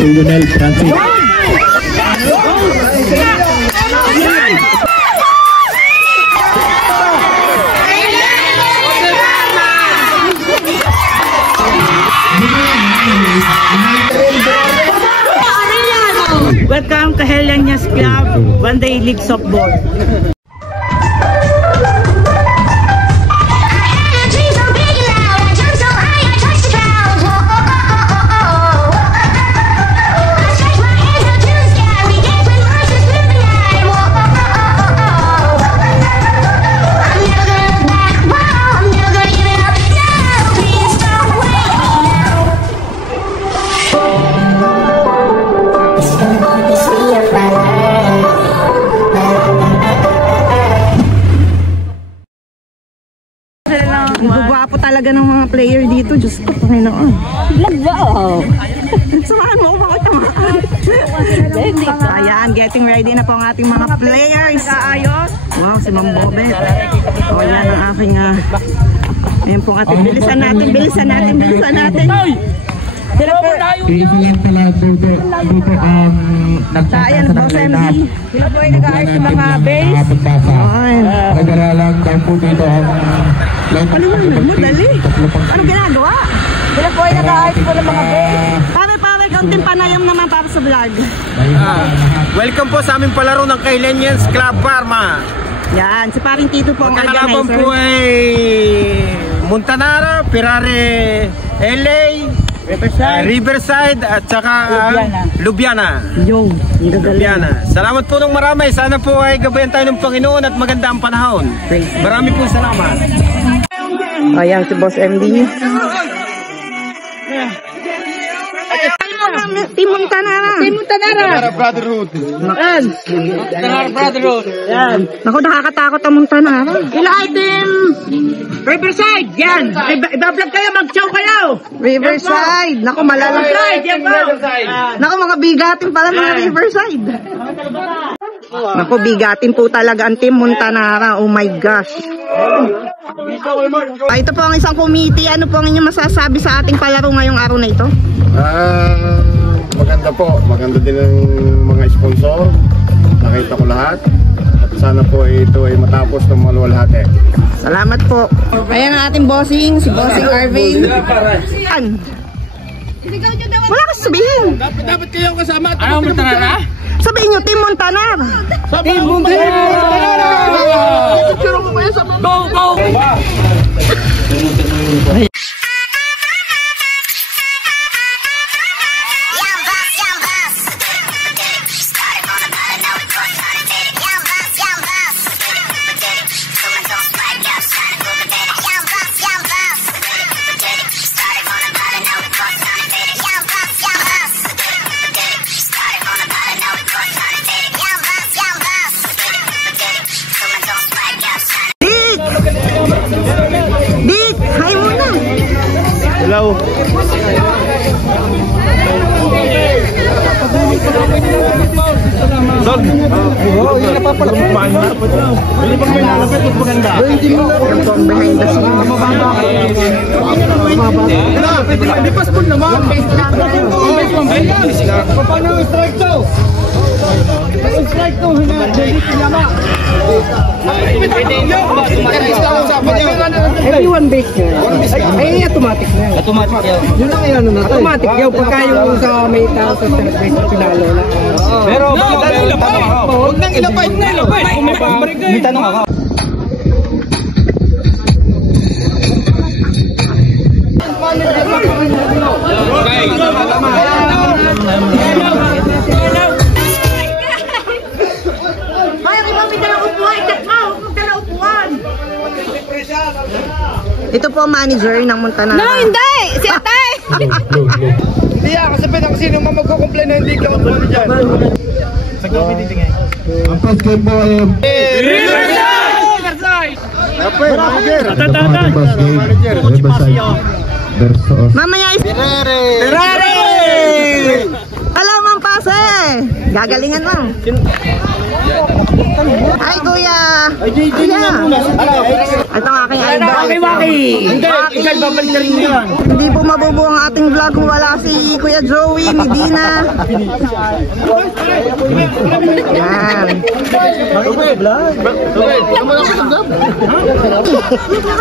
Lionel Francis. Welcome to Hellenius Club, One Day League Softball. Gwapo talaga ng mga player dito. Diyos ko, Panginoon. Wow! Samahan mo, bakit tamaan? Ayan, getting ready na po ang ating mga players. Wow, si Ma'am Bobet. O, yan ang aking ayan po ang ating. Bilisan natin. Isa lang pala dito ang Ayan, Boss MD. Sila po ay nag-aayos ng mga base. Nagdala lang daw po dito ang Paliwanag mo, dali. Ano ginagawa? Sila po ay nag-aayos po ng mga base. Pare, kaunting panayam naman para sa vlog. Welcome po sa aming palaro ng Hellenius Club Parma. Yan, si paring Tito po ang Kalaban organizer. po ay Montanara, Ferrari, LA, Riverside at saka Lubiana. Lubiana. Salamat po ng marami. Sana po ay gabayan tayo ng Panginoon at maganda ang panahon. Marami po salamat. Ayan si Boss MD. Team Montanara Brotherhood. Yan. Naku, nakakatakot ang Montanara. Sila item Riverside. Yan. Iba-vlog kayo. Mag-chow kayo. Riverside. Naku, malalang. Naku, mga bigatin pala mga Riverside. Naku, bigatin po talaga ang Team Montanara. Oh my gosh. Ito po ang isang committee. Ano po ang inyong masasabi sa ating palaro ngayong araw na ito? Maganda po. Maganda din ang mga sponsor. Nakita ko lahat. At sana po ito ay matapos ng maluwalhati. Salamat po. Ayan ang ating bossing. Si Bossing Arvin. Wala ka sabihin. Dapat kayo kasama. Ano mo tanara? Sabihin nyo, Team Montanara. Team Montanara! Go! Dick, hi muna. Hello. Dog! Oo, yun na papalakpan na. Hindi pa may nalapit at maganda. Ito ang behind the scenes. Hindi pa sport naman. Paano yung strike to? Strike to. Everyone base nyo. Ay, automatic na yun. Automatic yun. Yun lang yun. Automatic yun. Pagka yung sa may tao sa strike base na pinalo na. Pero, huwag nang ilapay. May tanong ako. Ito po ang manager ng Montanara. No, hindi! Si Atay! Hindi kasi sino magkukomplain na hindi ka upuan dyan. Sa gabi dito ngayon. Ang first game po ay Mamaya is Ferrari! Alam ang pase! Gagalingan mo. Hi, Kuya! Kuya! Ito ang aking idol. Hindi po mabubuo ang ating vlog kung wala si Kuya Joey Medina. Yan.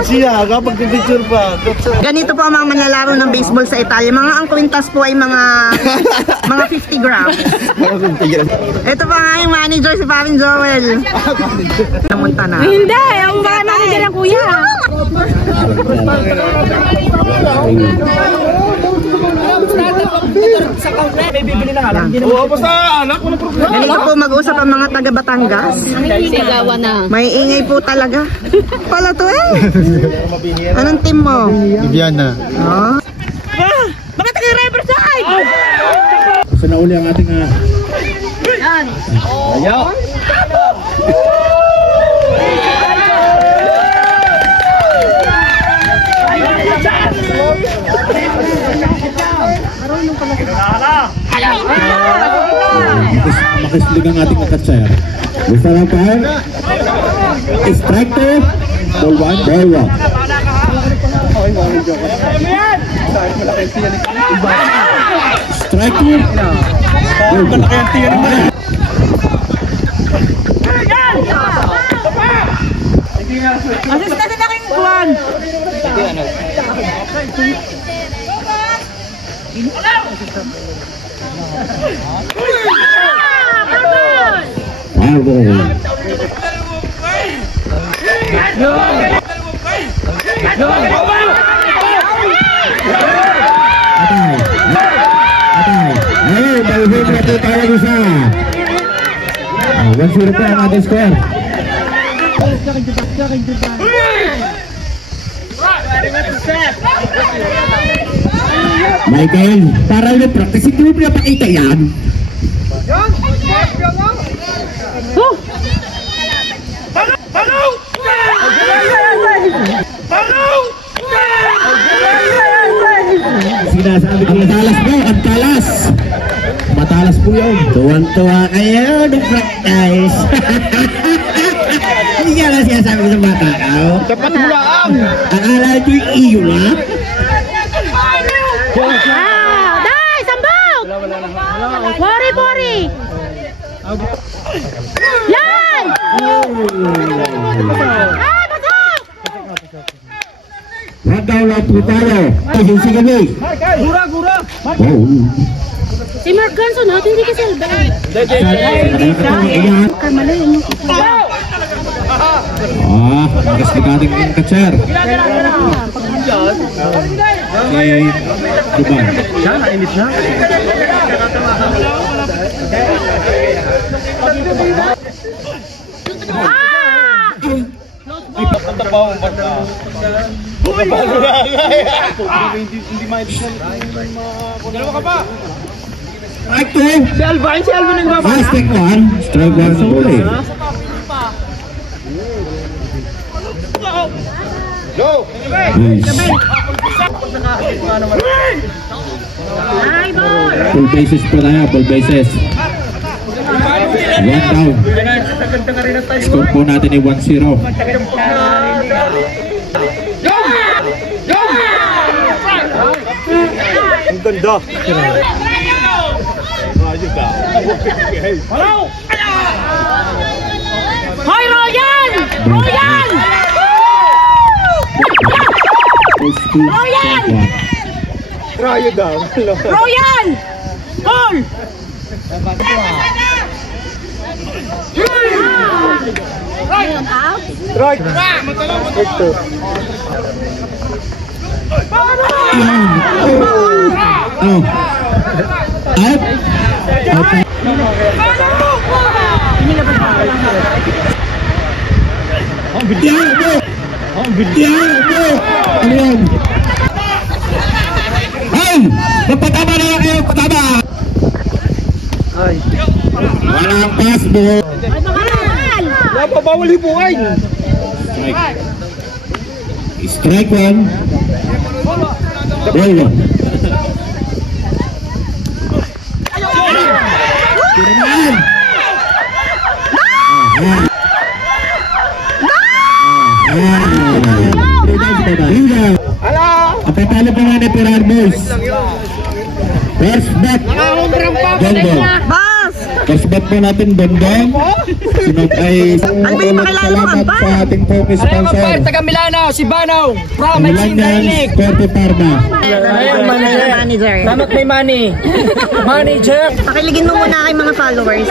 Siya, kapag picture pa. Ganito po ang mga manlalaro ng baseball sa Italia. Mga ang kwintas po ay mga 50 grams. Ito pa nga yung manager, si Paring Joel. Namunta na. Hindi, ang mga manager ng kuya. Ganito po mag-usap ang mga taga Batangas. May ingay po talaga. Pala to eh. Anong team mo? Viviana. Oh. Bakit taga-Riverside? So nauli ang ating ayaw. Makislig ang ating katsayan. Gusto lang pa? Strike to. Ball 1, ball 1. Strike to. Assist na din aking kuwan. One po ang ating score. Michael, para ulit practice, hindi mo pinapakita yan. Sinasabi ko, matalas po, ang talas. Matalas po yun. Tuwan-tuwa kayo, the practice. Hindi ka lang sinasabi ko sa bata ka. Dapat mo lang. Akala ko yung iyo na. Dai, sambog! Pori! Yan! Basok! Wag lang po tayo. Sige mo. Gura! Si Mark Ganso natin, hindi kasi albay. Magas na ating katser. Okay, diba? Siya, nainit na. Strike two. Si Alvin nagbaba. Strike one. Strike one sa huli. Go! Full bases po tayo, full bases. One down. Score po natin ay 1-0. Ang ganda. Hoy, Royan! Royan! Rayo daw. Royan! Paul! Right. Oh. Out. Ano yan? Ay! Magpatama na lang kayo! Patama! Walang pass ball! Napabawal hibuhay! Strike one. Ball one. boys. First bet. Bongbong. Boss! First bet po natin, Bongbong. Sunod ay Ano ba yung pakilala mo, salamat Ampa? sa ating focus sponsor. Taga Milano, si Banaw. From Milanian Sporty Pharma. Manager. Salamat may money. Manager. Pakiligin mo muna kay mga followers.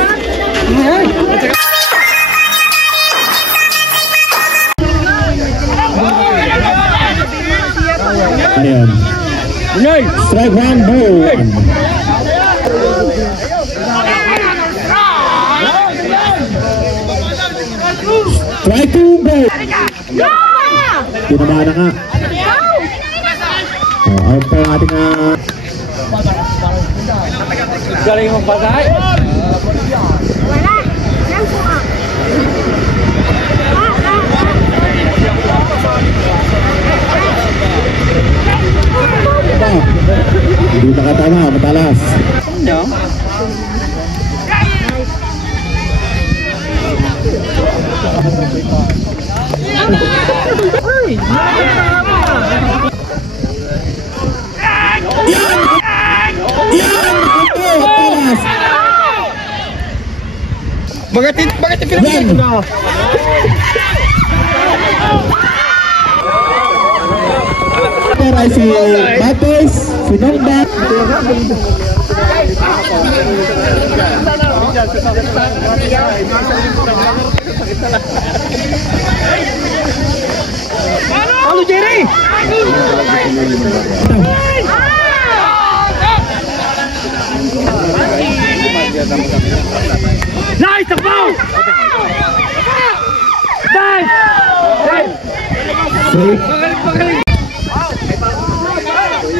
Ayan. Strike one, ball. Strike two, ball. Tinamaan na nga. Out po ang ating Galing mong patay. hindi nakatama, matalas. Bakit pinapin ko? Para si Bates, si Nongba. Halo Jerry! Nice, ball! Nice!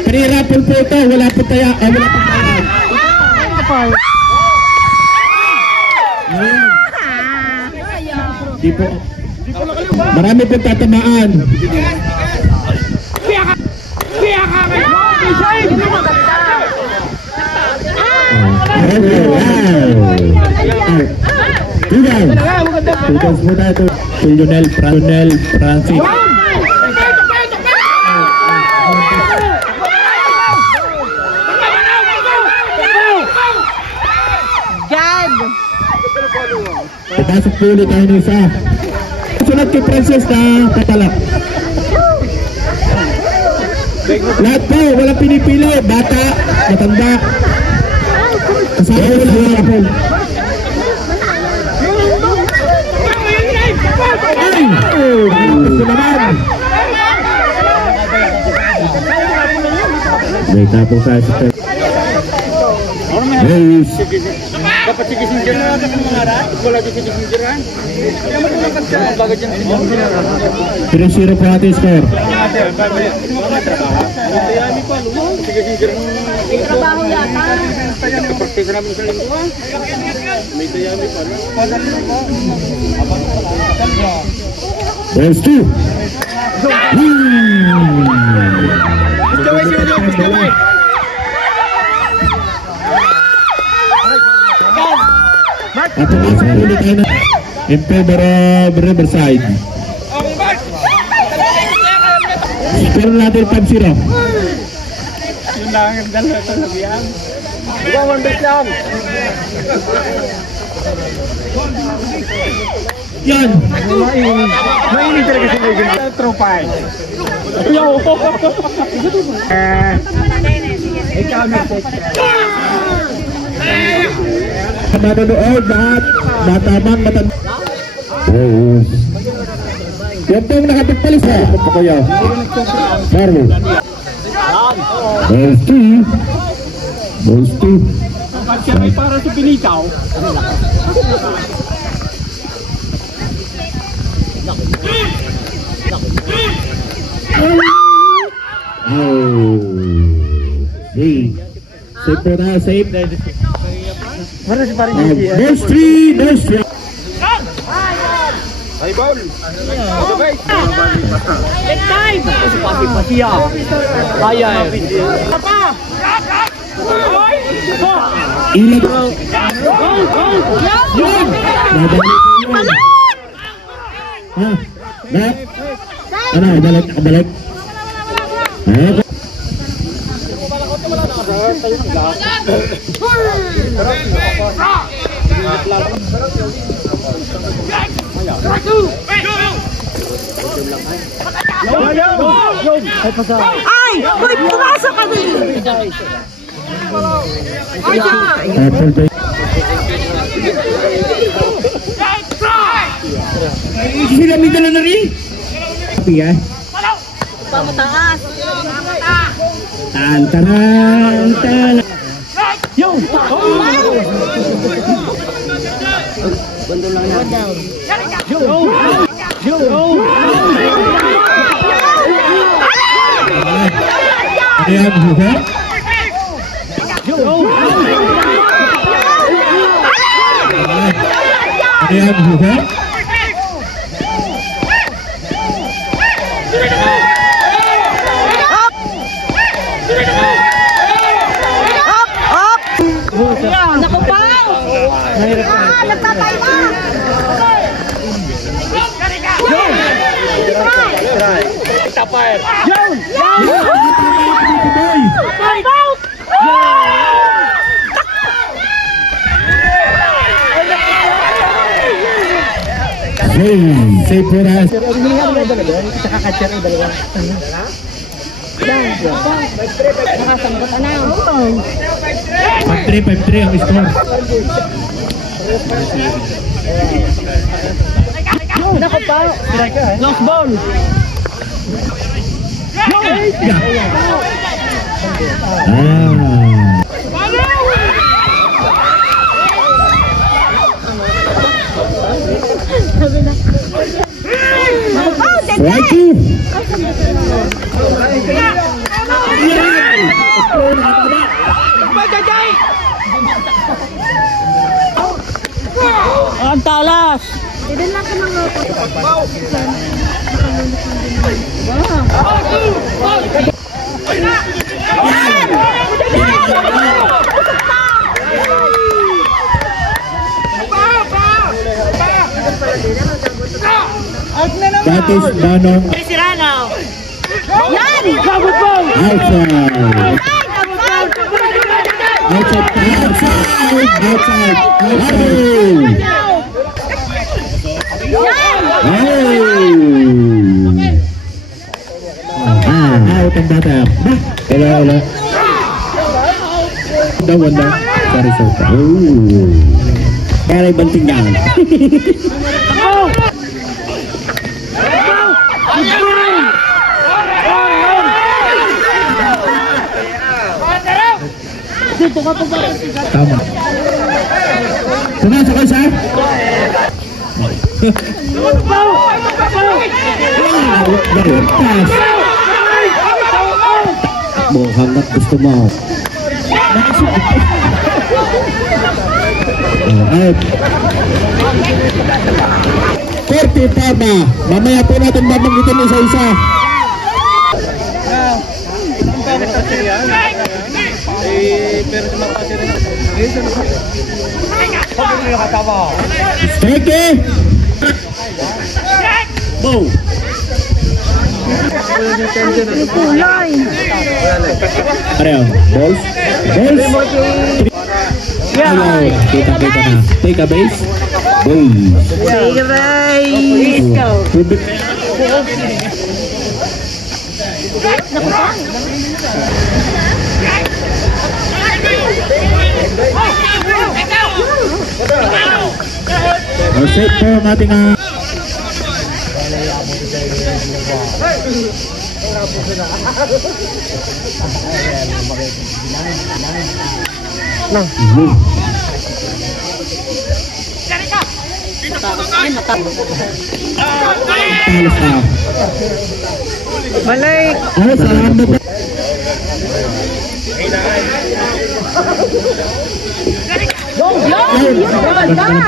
Pre-raffle po ito, wala po tayo, wala po tayo. Di po. Marami po tatamaan. Tugas po tayo ito. Lionel Francis. Pasok po ulit tayo ng isa. Sunod kay Princess na katalak. Lahat po, walang pinipili. Bata, matanda. Kasama po na po. Ay! Gusto naman. May tapong tayo sa pet. Hey! Dapat sige sinjir na natin ng mga rat. Wala di sige sinjir ha. Kaya matulong ka siya. Bago dyan sinjir. 3-0 po natin score. Sige sinjir ng Trabaho yata. practice namin sa linggo. May dayami pa. There's 2. Gawin siya yung gawin. At pumasok po ulit tayo in favor of Riverside. Score natin 5-0. Yun lang ang dalawa sa labihan. Diba, one base lang. Yan! Mainit talaga si Megan. Tropay. Yo! Ikaw na po. Manonood lahat, matamang matanda. Yan po ang nakapagpalis ha. Ito po kayo. Marlo. Balls 2. Balls 2. Siya ay para sa pinikaw. Hey. Safe po na, safe. Para si parang Balls 3. Balls 3. Ay, ball! Take time! Pasiya! Kaya eh! Ilag. Yun! Palat! Ha? Balik? Ano? Balik? Balik? Ay! Uy, pumasok kami! Sila may dala na rin. Piya. Pamataas! Tantaran, tantaran. Yo! Bandol lang na. Ayan, buka. Ayan, buka. Naku pa! Nagtatay na! Save for us. Nakasambot na. 5-3 ang score. Naku pa! Lost ball. Ang talas. Ilan lang ka nang That is Banong. Yan! Out ang bata. Wala. Wala. Sorry. Para banting yan. Tama. Sakay siya. Mukhang gusto mo. Out. 40 tama. Mamaya po natin babanggitin isa-isa. Strike. Bow. Pareho. Balls. Kita na. Take a base. Boom. Take a base. Set po ang ating Balik. salamat.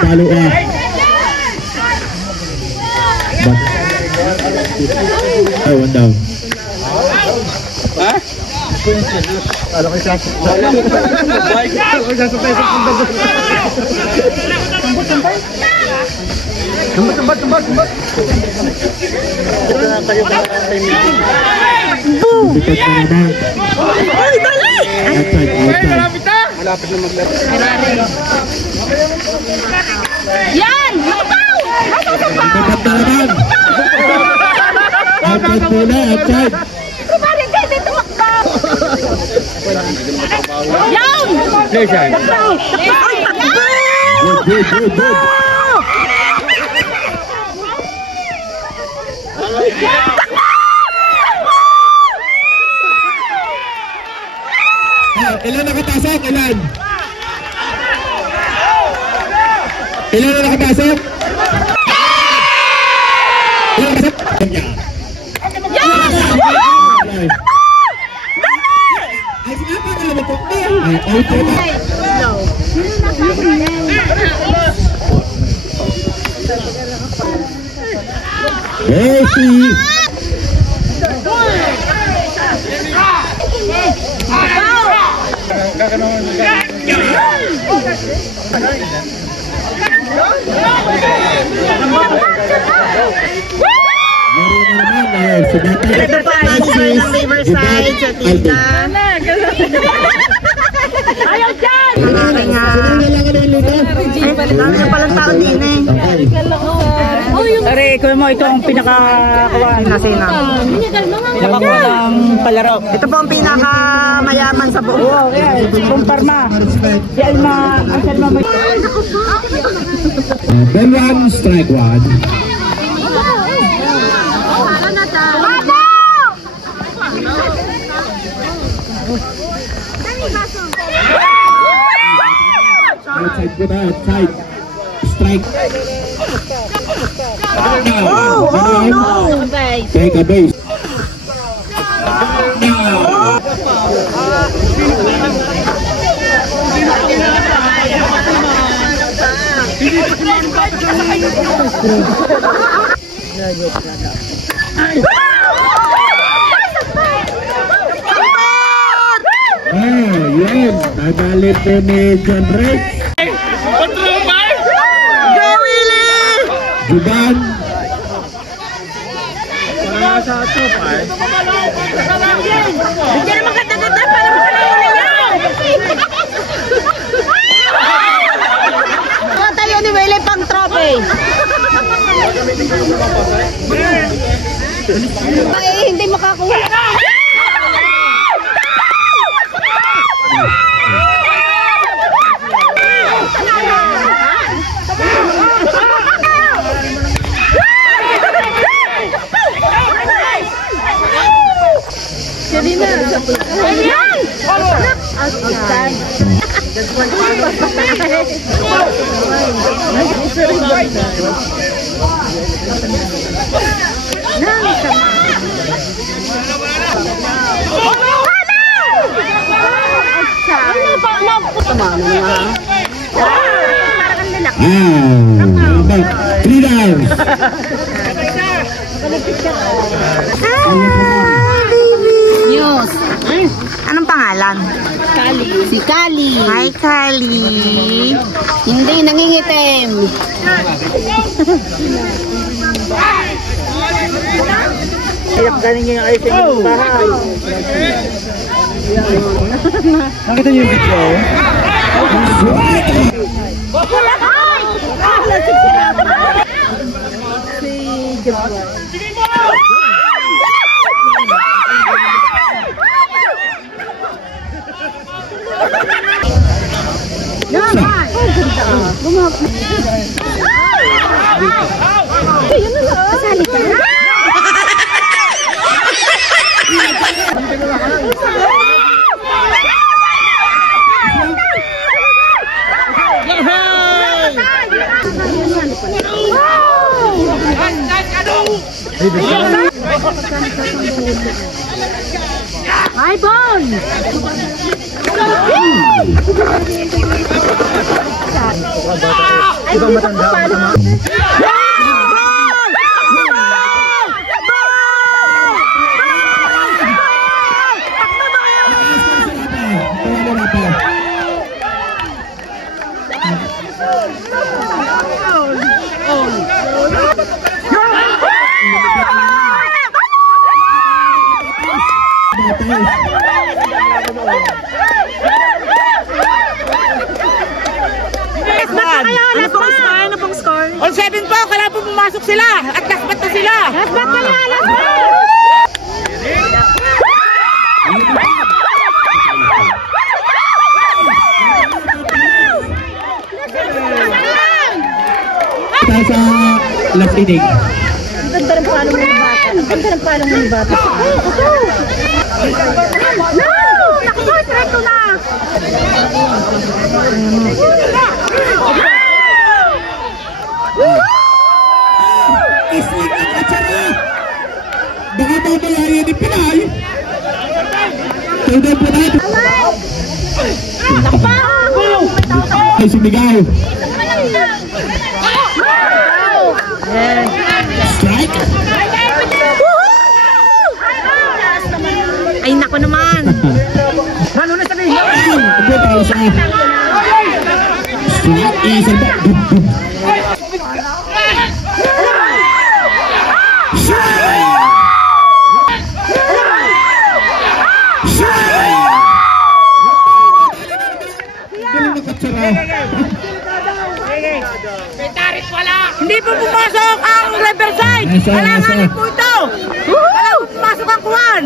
Palo one down. Alam ko siya. Tumbat. Takbo! Bigat na naman. Ay, dali! Outside. Malapit na maglaro. Yan! Lupaw! Bigat na naman. Outside muna, outside. Kumari kayo dito makbaw! Yan! Takbo! Ay, takbo! Good. Ilan nakapasok? Ilan? Ilan na nakapasok? Ilan nakapasok? Yes! Ay, sige pa, kalabatok na. Ay, auto na. Hey, see. Ito pa ang score ng Riverside sa Tita. Ayaw dyan! Ay, palang tao din eh. Tari, ikaw mo, ito ang pinaka-kuhaan na sina. Pinaka-kuhaan ng palaro. Ito po ang pinakamayaman sa buong. Oo, yan. Kumparma. Si Alma, ang Salma may... Ball one, strike one. Outside po na, outside. Strike. No! Take a base. Yun. Nagalit po ni John Rex. Go, Willie! Juban. Hindi naman ganda-ganda para makalayo yan! Ito tayo ni Willie pang trophy. Ay, hindi makakuha. Three downs. News. Anong pangalan? Kali. Si Kali. Hi, Kali. Hindi nangingitim. Hirap galing yung ayos yung bahay. Nakita niyo yung video? Kasali ka na? Hi, Bon! Ay, di ba kapalo? Zone 7 po, kailangan po pumasok sila. At lasbat na sila. Lasbat na yan, Sa left inning. Ang ganda ng palong ng bata. Ang ganda ng palong ng bata. No! Naku, diretso na! Isling ang katsara. Baka babayari ni Pinay. Tuloy po natin. Ay, sumigaw. Strike. Ay, naku naman. Ano na sabihin? Ito tayo sa strike. Isang ba? Hindi po pumasok ang Riverside. Kailangan po ito. Kailangan pumasok ang Kuwan.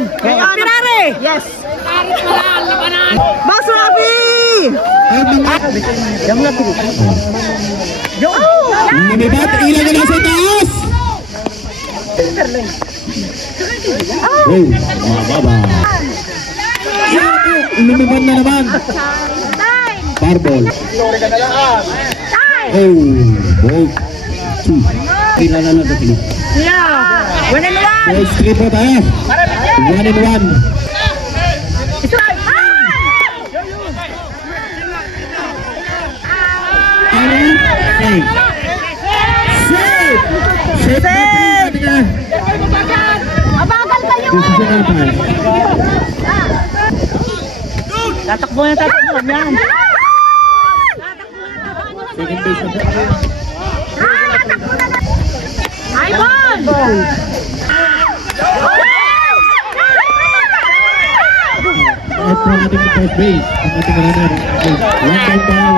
Pirare. Yes. Boss Rafi! Lumibat, ilan na sa taas. Mababa. Lumibat na naman. Parbol. Ball. Kilala na ito. Yeah. 1 and 1. Ball straight po tayo. 1 and 1. Abagal kayo! Tatakbo na tatakbo. Yan. Second base na po. Ay, Bon! At po natin yung first base. Ang ating runner. One down tayo.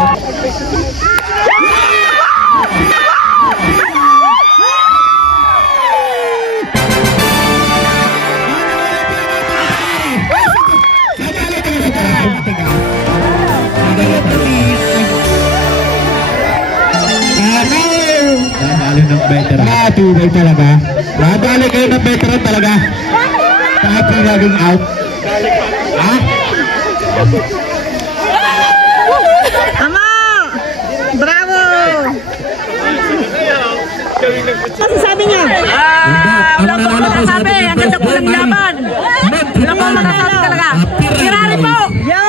Nadali ng veteran. Natubay talaga. Nadali kayo ng veteran talaga. Kahit yung laging out. Ha? Ama! Bravo! Ano sabi niya? Wala po ako nakasabi. Ang ganda po ng laban. Wala po ako nakasabi talaga. Pirare po! Yo!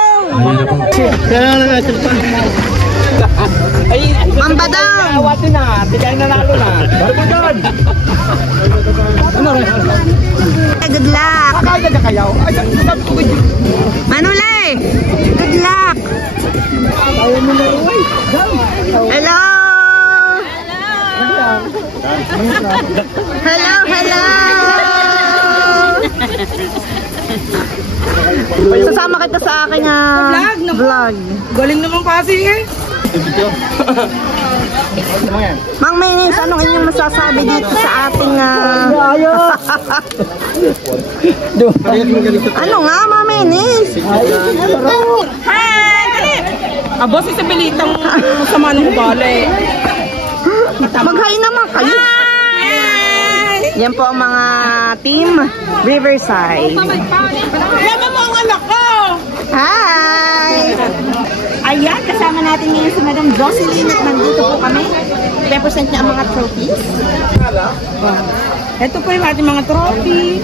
Mamba daw! Awatin na, tigay na nalo na. Barbadon! Good luck! Kaya na kayo? Manuli! Good luck! Hello! Hello, hello! Sasama kita sa aking vlog. Galing naman kasi eh. Mang Menes, anong inyong masasabi dito sa ating ano nga, Mang Menes? Abo si Sabilitang sama ng bale. Mag-hi naman kayo. Yan po ang mga team Riverside. Yan mo ang anak ko! Hi! Ayan, kasama natin ngayon si Madam Jocelyn at nandito po kami. Represent niya ang mga trophies. Ito po yung ating mga trophy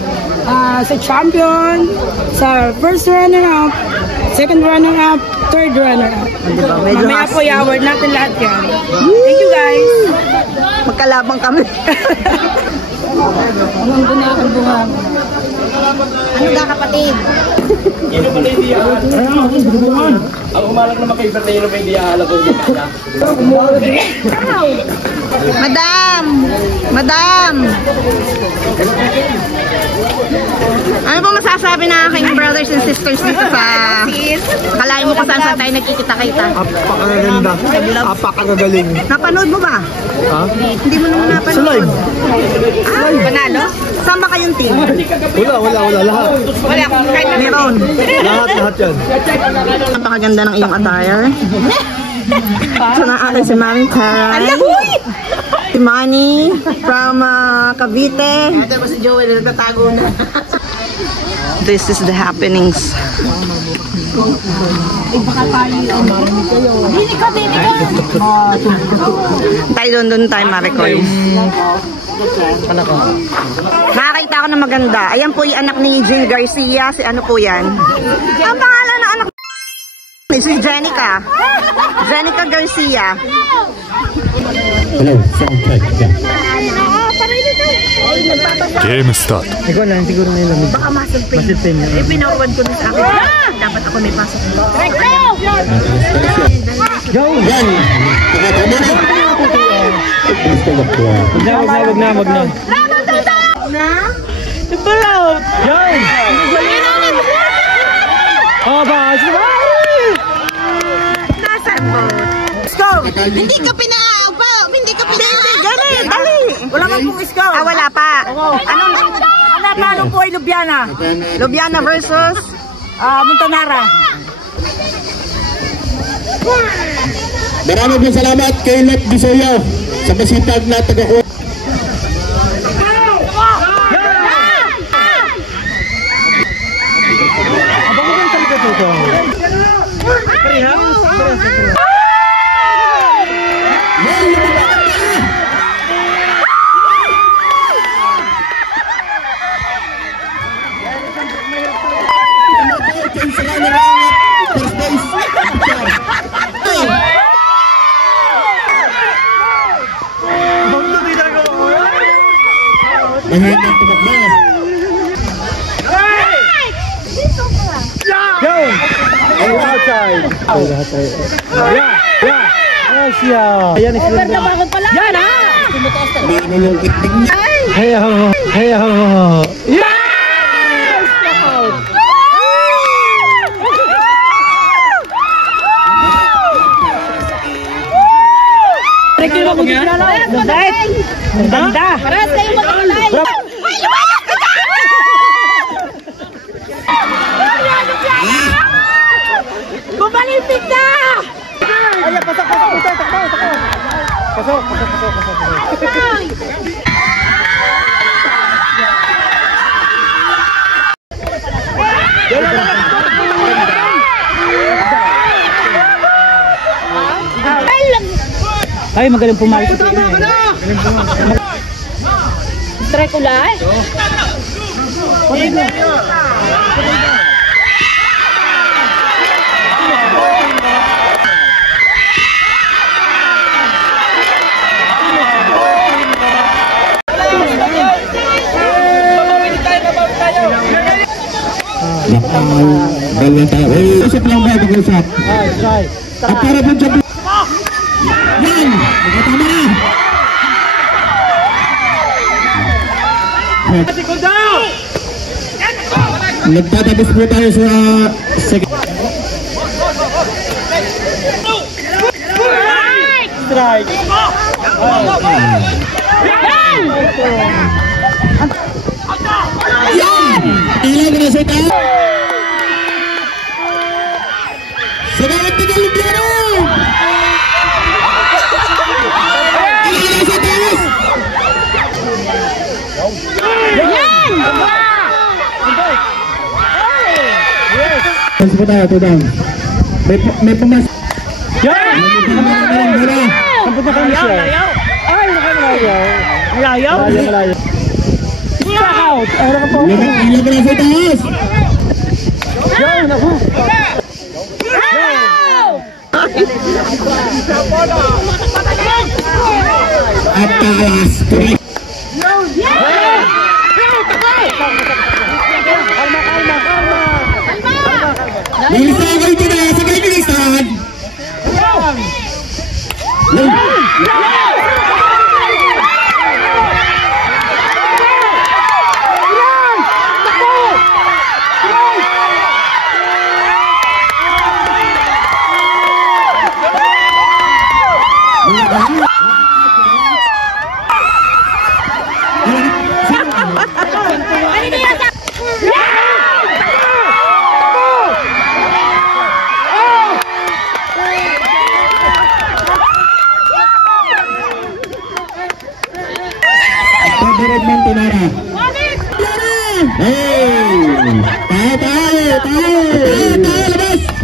sa champion, sa first runner-up, second runner-up, third runner-up. Diba? Medyo Mamaya po i-award natin lahat yan. Thank you guys! magkalabang kami. Ang ganda ang buhang. Ano ka kapatid? Ang umalag na makaibat na yun may diyahala ko. Madam! Ano po masasabi na aking brothers and sisters dito sa kalahin mo kung saan tayo nagkikita-kita? Apakaganda. Apakagagaling. Napanood mo ba? Ha? Hindi mo naman napanood. Sa live. Panalo? Saan ba kayong team? Wala. Lahat. Wala, kahit na meron. Lahat yan. Napakaganda ng iyong attire. So na akin si Mami Tara. Si Manny from Cavite. Ito ba si Joel, nagtatago na. This is the happenings. Tayo doon tayo ma-record. Nakakita ako ng maganda. Ayan po yung anak ni Jill Garcia. Si ano po yan? Ang pangalan ng anak si Jenica. Jenica Garcia. Hello, sound check. Game start. Ikaw lang, siguro na yung Baka masulpin. Pinawad ko na sa akin. Dapat ako may pasok. Go! Yan! Pakatama na! Wag na. Na? Yan! Ba? Nasaan po? Let's go! Hindi ka pinaawa! Hindi ka dali! Wala man pong score. Wala pa. Anong po ay Lubiana? Lubiana versus Montanara. Maraming salamat kay Let Bisoyo sa masipag na taga-ko. Mahirap tumakbo. Go! Outside. Yeah. Asia. Ayan, Overnabangon pala. Yan ha! Binulungkit din. Hey ho. Yeah! Ganda. Paras kayo mag-alay. Bumalimpik na! Ay, pasok. Pasok. Ay, magaling pumalit. Strike ulit. Galing tayo. Usap lang ba? Mag-usap. Strike. At para po dyan. Yan! Magkatama na! Nagtatapos po tayo sa second. Strike. Yan! Ilag na sa tayo! Sa bawat tiga Lubiano! Ilag na sa tayo! Yes po tayo, 2 down. May pumas. Yan! Samput na kami siya. Ay, malayo. Malayo. Strike out. Ayun ka po. Ilag na sa taas! Yan, ako. At taas. Correct. Bilisan kayo dyan na. Sabay bilisan. Tayo, labas!